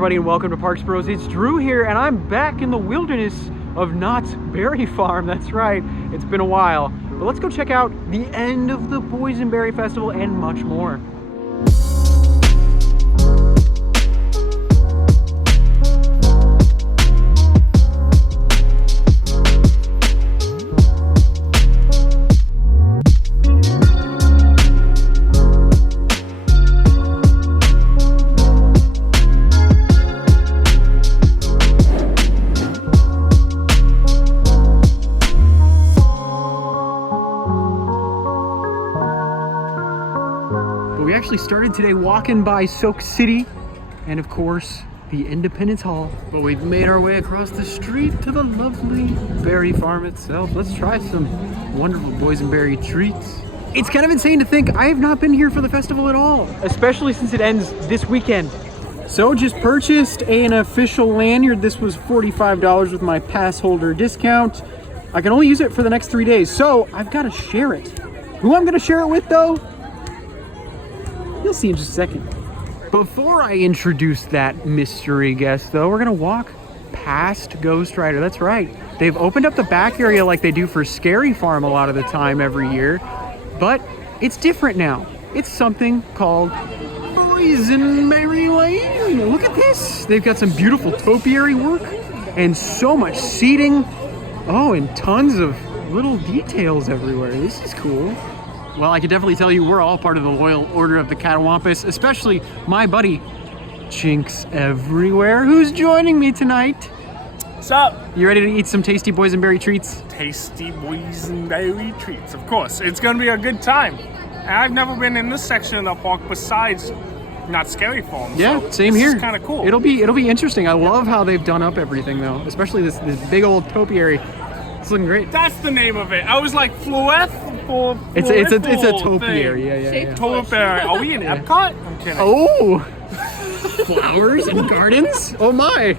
everybody, and welcome to Parks Bros. It's Drew here, and I'm back in the wilderness of Knott's Berry Farm. That's right, it's been a while. But let's go check out the end of the Boysenberry Festival and much more. We actually started today walking by Soak City and of course the Independence Hall, but we've made our way across the street to the lovely berry farm itself. Let's try some wonderful boysenberry treats. It's kind of insane to think I have not been here for the festival at all, especially since it ends this weekend. So just purchased an official lanyard. This was $45 with my pass holder discount. I can only use it for the next 3 days, so I've got to share it. Who I'm going to share it with though? You'll see in just a second. Before I introduce that mystery guest though, we're gonna walk past GhostRider. That's right. They've opened up the back area like they do for Scary Farm a lot of the time every year, but it's different now. It's something called Boysenberry Lane. Look at this. They've got some beautiful topiary work and so much seating. Oh, and tons of little details everywhere. This is cool. Well, I can definitely tell you we're all part of the Loyal Order of the Catawampus, especially my buddy, Chinks Everywhere, who's joining me tonight. What's up? You ready to eat some tasty boysenberry treats? Tasty boysenberry treats, of course. It's gonna be a good time. And I've never been in this section of the park besides not Scary Farm. Yeah, so same here. It's kind of cool. It'll be interesting. I love how they've done up everything though, especially this big old topiary. It's looking great. That's the name of it. I was like, It's a topiary. Yeah. Topiary. Are we in Epcot? I'm kidding. Oh, flowers and gardens. Oh my!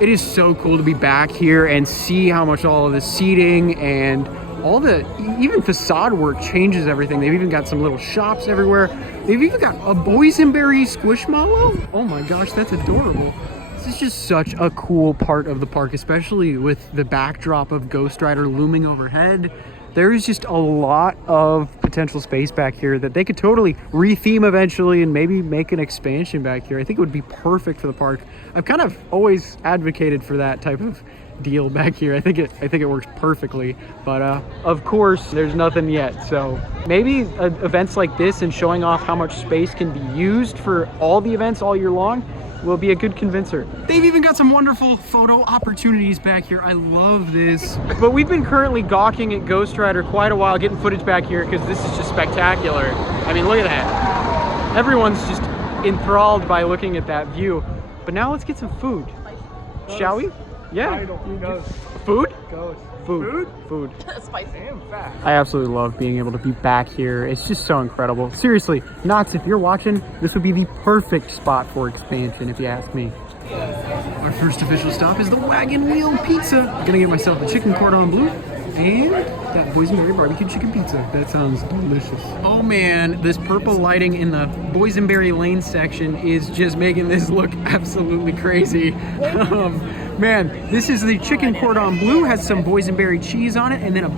It is so cool to be back here and see how much all of the seating and all the even facade work changes everything. They've even got some little shops everywhere. They've even got a boysenberry squishmallow. Oh my gosh, that's adorable. This is just such a cool part of the park, especially with the backdrop of GhostRider looming overhead. There is just a lot of potential space back here that they could totally re-theme eventually and maybe make an expansion back here. I think it would be perfect for the park. I've kind of always advocated for that type of deal back here. I think it works perfectly, but of course there's nothing yet. So maybe events like this and showing off how much space can be used for all the events all year long will be a good convincer. They've even got some wonderful photo opportunities back here. I love this. But we've been currently gawking at GhostRider quite a while, getting footage back here because this is just spectacular. I mean, look at that. Everyone's just enthralled by looking at that view. But now let's get some food. Shall we? Yeah. Food? Food. Spicy. Damn fat. I absolutely love being able to be back here. It's just so incredible. Seriously, Knotts, if you're watching, this would be the perfect spot for expansion, if you ask me. Our first official stop is the Wagon Wheel Pizza. I'm gonna get myself a chicken cordon bleu and that boysenberry barbecue chicken pizza. That sounds delicious. Oh man, this purple lighting in the boysenberry lane section is just making this look absolutely crazy. Man, this is the chicken cordon bleu, has some boysenberry cheese on it, and then a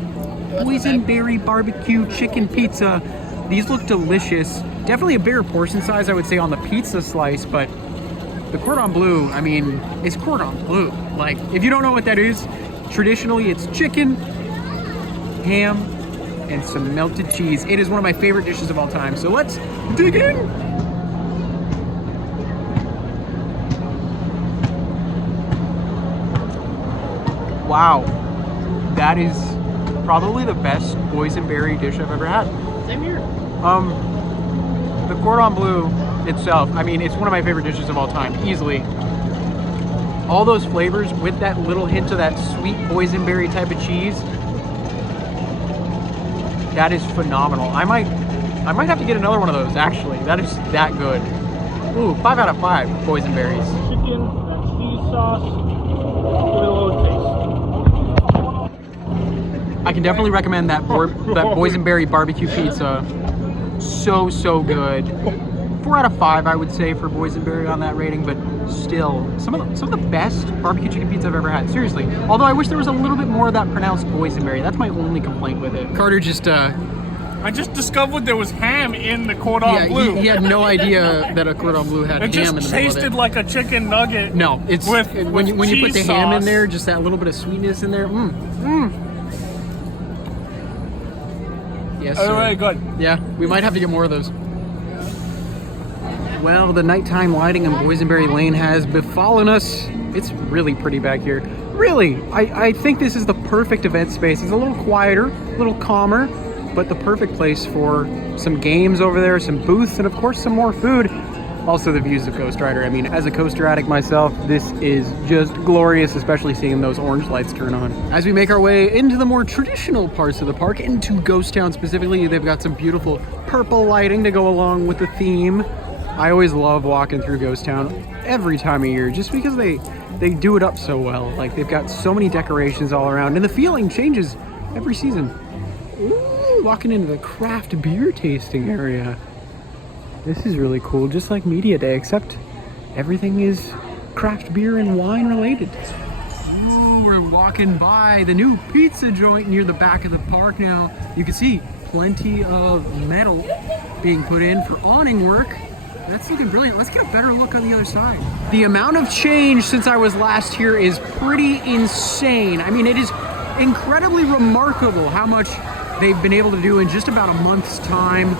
boysenberry barbecue chicken pizza. These look delicious. Definitely a bigger portion size, I would say, on the pizza slice, but the cordon bleu, I mean, it's cordon bleu. Like, if you don't know what that is, traditionally it's chicken, ham, and some melted cheese. It is one of my favorite dishes of all time, so let's dig in. Wow, that is probably the best boysenberry dish I've ever had. Same here. The cordon bleu itself, I mean, it's one of my favorite dishes of all time, easily. All those flavors with that little hint of that sweet boysenberry type of cheese, that is phenomenal. I might have to get another one of those, actually. That is that good. Ooh, 5 out of 5 boysenberries. Chicken and cheese sauce. Give it a little taste. I can definitely recommend that boysenberry barbecue pizza. So good. 4 out of 5, I would say, for boysenberry on that rating, but still some of the best barbecue chicken pizza I've ever had. Seriously. Although I wish there was a little bit more of that pronounced boysenberry. That's my only complaint with it. Carter just I just discovered there was ham in the cordon bleu. He had no idea that a cordon bleu had ham in the middle of it. It just tasted like a chicken nugget. No, it's when you put the ham in there, just that little bit of sweetness in there. Yes, sir. All right, good. Yeah, we might have to get more of those. Well, the nighttime lighting in Boysenberry Lane has befallen us. It's really pretty back here. Really, I think this is the perfect event space. It's a little quieter, a little calmer, but the perfect place for some games over there, some booths, and of course some more food. Also the views of GhostRider. I mean, as a coaster addict myself, this is just glorious, especially seeing those orange lights turn on. As we make our way into the more traditional parts of the park, into Ghost Town specifically, they've got some beautiful purple lighting to go along with the theme. I always love walking through Ghost Town every time of year, just because they do it up so well. Like, they've got so many decorations all around, and the feeling changes every season. Ooh, walking into the craft beer tasting area. This is really cool, just like Media Day, except everything is craft beer and wine related. Ooh, we're walking by the new pizza joint near the back of the park now. You can see plenty of metal being put in for awning work. That's looking brilliant. Let's get a better look on the other side. The amount of change since I was last here is pretty insane. I mean, it is incredibly remarkable how much they've been able to do in just about a month's time.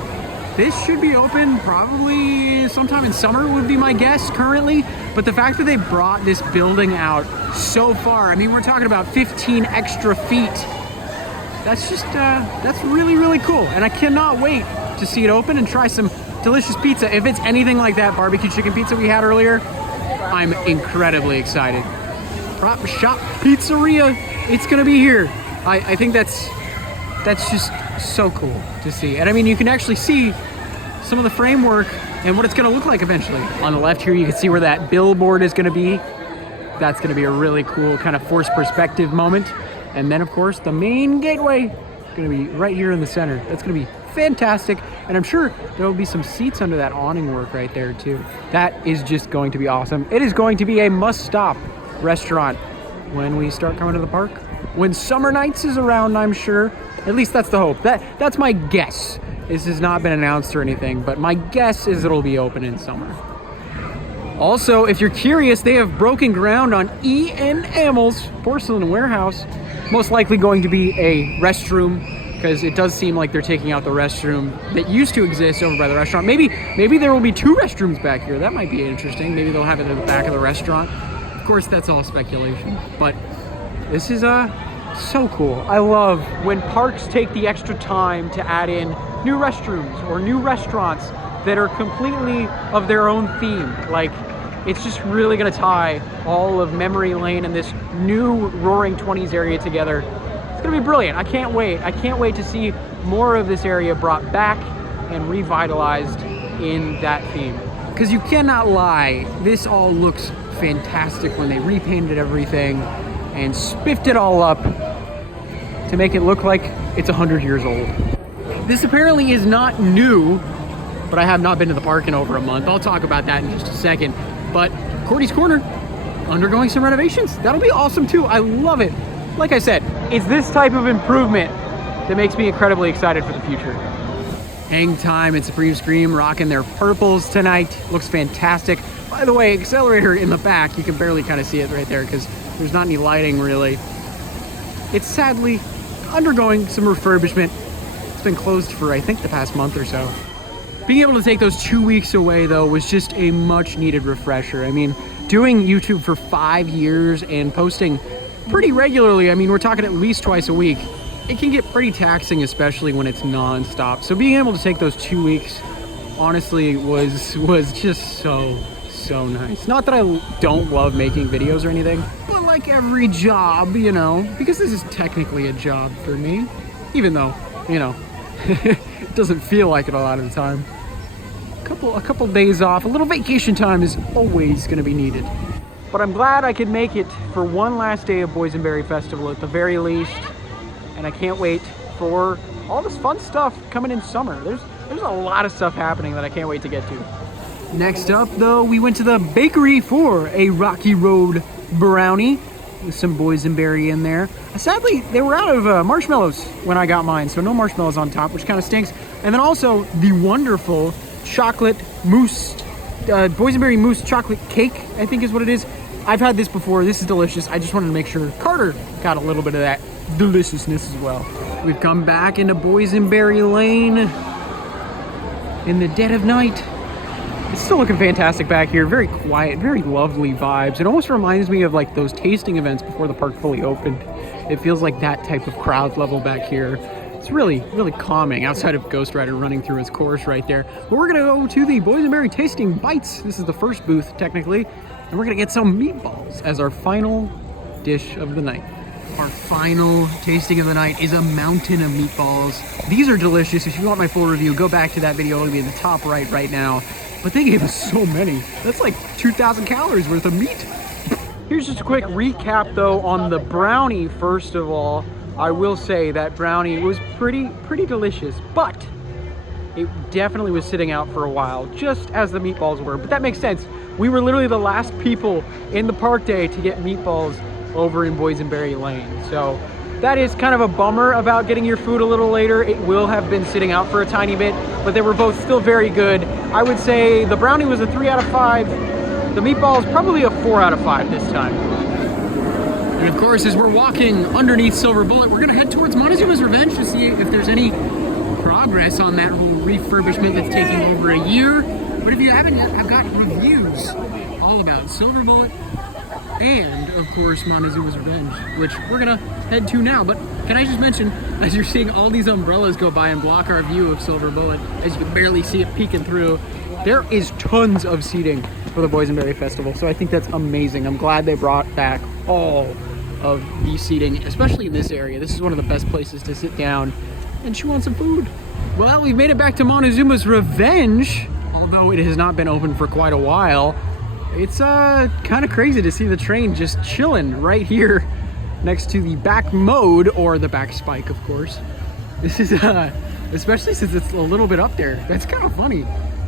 This should be open probably sometime in summer would be my guess currently. But the fact that they brought this building out so far, I mean, we're talking about 15 extra feet. That's just, that's really, really cool. And I cannot wait to see it open and try some delicious pizza. If it's anything like that barbecue chicken pizza we had earlier, I'm incredibly excited. Prop Shop Pizzeria, it's gonna be here. I think that's just so cool to see. And I mean, you can actually see some of the framework and what it's gonna look like eventually. On the left here, you can see where that billboard is gonna be. That's gonna be a really cool kind of forced perspective moment. And then of course, the main gateway is gonna be right here in the center. That's gonna be fantastic. And I'm sure there will be some seats under that awning work right there too. That is just going to be awesome. It is going to be a must-stop restaurant when we start coming to the park. When summer nights is around, I'm sure. At least that's the hope. That's my guess. This has not been announced or anything, but my guess is it'll be open in summer. Also, if you're curious, they have broken ground on E.N. Amel's Porcelain Warehouse. Most likely going to be a restroom, because it does seem like they're taking out the restroom that used to exist over by the restaurant. Maybe there will be two restrooms back here. That might be interesting. Maybe they'll have it in the back of the restaurant. Of course, that's all speculation, but this is so cool. I love when parks take the extra time to add in new restrooms or new restaurants that are completely of their own theme. Like, it's just really gonna tie all of Memory Lane and this new Roaring 20s area together. It's gonna be brilliant. I can't wait. I can't wait to see more of this area brought back and revitalized in that theme. Because you cannot lie, this all looks fantastic when they repainted everything and spiffed it all up to make it look like it's 100 years old. This apparently is not new, but I have not been to the park in over a month. I'll talk about that in just a second. But Cordy's Corner, undergoing some renovations. That'll be awesome too. I love it. Like I said, it's this type of improvement that makes me incredibly excited for the future. Hang Time and Supreme Scream rocking their purples tonight. Looks fantastic. By the way, Accelerator in the back, you can barely kind of see it right there because there's not any lighting really. It's sadly undergoing some refurbishment. It's been closed for I think the past month or so. Being able to take those 2 weeks away though was just a much needed refresher. I mean, doing YouTube for 5 years and posting pretty regularly, I mean, we're talking at least twice a week, it can get pretty taxing, especially when it's non-stop. So being able to take those 2 weeks, honestly, was just so nice. Not that I don't love making videos or anything, but like every job, you know, because this is technically a job for me, even though, you know, it doesn't feel like it a lot of the time. A couple days off, a little vacation time is always gonna be needed. But I'm glad I could make it for one last day of Boysenberry Festival at the very least. And I can't wait for all this fun stuff coming in summer. There's a lot of stuff happening that I can't wait to get to. Next up, though, we went to the bakery for a Rocky Road brownie with some boysenberry in there. Sadly, they were out of marshmallows when I got mine, so no marshmallows on top, which kind of stinks. And then also the wonderful chocolate mousse, boysenberry mousse chocolate cake, I think is what it is. I've had this before. This is delicious. I just wanted to make sure Carter got a little bit of that deliciousness as well. We've come back into Boysenberry Lane in the dead of night. It's still looking fantastic back here. Very quiet, very lovely vibes. It almost reminds me of like those tasting events before the park fully opened. It feels like that type of crowd level back here. It's really, really calming outside of GhostRider running through his course right there. But we're gonna go to the Boysenberry Tasting Bites. This is the first booth technically. And we're gonna get some meatballs as our final dish of the night. Our final tasting of the night is a mountain of meatballs. These are delicious. If you want my full review, go back to that video. It'll be in the top right now. But they gave us so many. That's like 2,000 calories worth of meat. Here's just a quick recap though on the brownie. First of all, I will say that brownie was pretty delicious, but it definitely was sitting out for a while, just as the meatballs were. But that makes sense. We were literally the last people in the park day to get meatballs over in Boysenberry Lane. So that is kind of a bummer about getting your food a little later. It will have been sitting out for a tiny bit, but they were both still very good. I would say the brownie was a 3 out of 5. The meatballs probably a 4 out of 5 this time. And of course, as we're walking underneath Silver Bullet, we're gonna head towards Montezooma's Revenge to see if there's any progress on that whole refurbishment that's taking over a year. But if you haven't yet, I've got reviews all about Silver Bullet and, of course, Montezooma's Revenge, which we're gonna head to now. But can I just mention, as you're seeing all these umbrellas go by and block our view of Silver Bullet, as you can barely see it peeking through, there is tons of seating for the Boysenberry Festival. So I think that's amazing. I'm glad they brought back all of the seating, especially in this area. This is one of the best places to sit down and chew on some food. Well, we've made it back to Montezooma's Revenge, although it has not been open for quite a while. It's kind of crazy to see the train just chilling right here next to the back mode, or the back spike, of course. This is, especially since it's a little bit up there, that's kind of funny.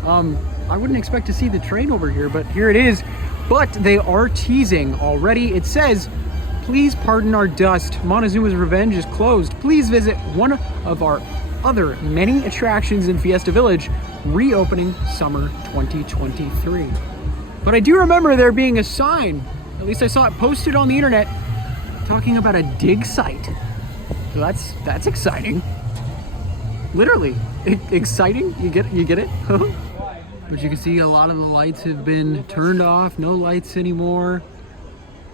I wouldn't expect to see the train over here, but here it is. But they are teasing already. It says, please pardon our dust. Montezuma's Revenge is closed. Please visit one of our other many attractions in Fiesta Village, reopening summer 2023. But I do remember there being a sign, at least I saw it posted on the internet, talking about a dig site. So that's exciting. Literally, exciting. You get it? But you can see a lot of the lights have been turned off, no lights anymore.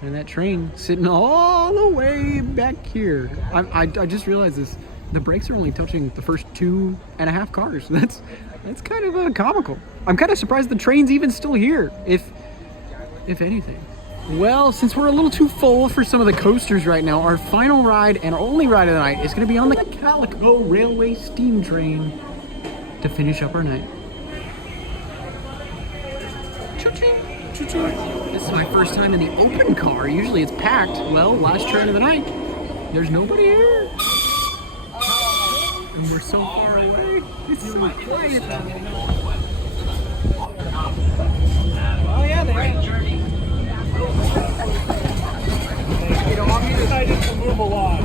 And that train sitting all the way back here. I just realized this. The brakes are only touching the first 2.5 cars. That's kind of comical. I'm kind of surprised the train's even still here, if anything. Well, since we're a little too full for some of the coasters right now, our final ride and only ride of the night is going to be on the Calico Railway Steam Train to finish up our night. Choo-choo, choo-choo. This is my first time in the open car. Usually it's packed. Well, last train of the night, there's nobody here. And we're so far away. It's so quiet. Oh yeah, they are. You know, I'm excited to move along.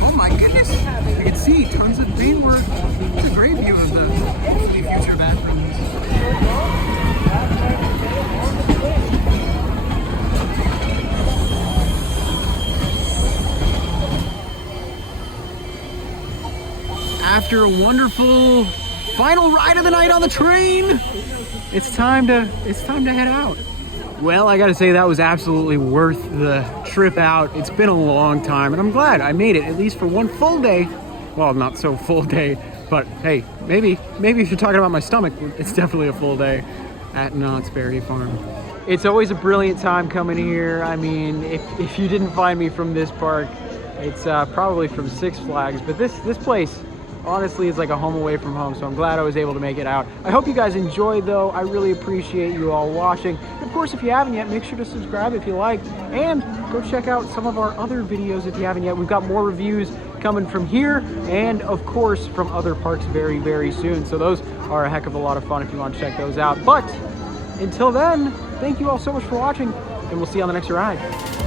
Oh my goodness. You can see tons of paintwork. It's a great view of the future bathrooms. After a wonderful final ride of the night on the train, it's time to head out. Well, I gotta say that was absolutely worth the trip out. It's been a long time, and I'm glad I made it, at least for one full day. Well, not so full day, but hey, maybe if you're talking about my stomach, it's definitely a full day at Knott's Berry Farm. It's always a brilliant time coming here. I mean, if you didn't find me from this park, it's probably from Six Flags, but this place, honestly, it's like a home away from home, so I'm glad I was able to make it out. I hope you guys enjoyed, though. I really appreciate you all watching. And of course, if you haven't yet, make sure to subscribe if you like, and go check out some of our other videos if you haven't yet. We've got more reviews coming from here and of course from other parks very, very soon. So those are a heck of a lot of fun if you want to check those out. But until then, thank you all so much for watching, and we'll see you on the next ride.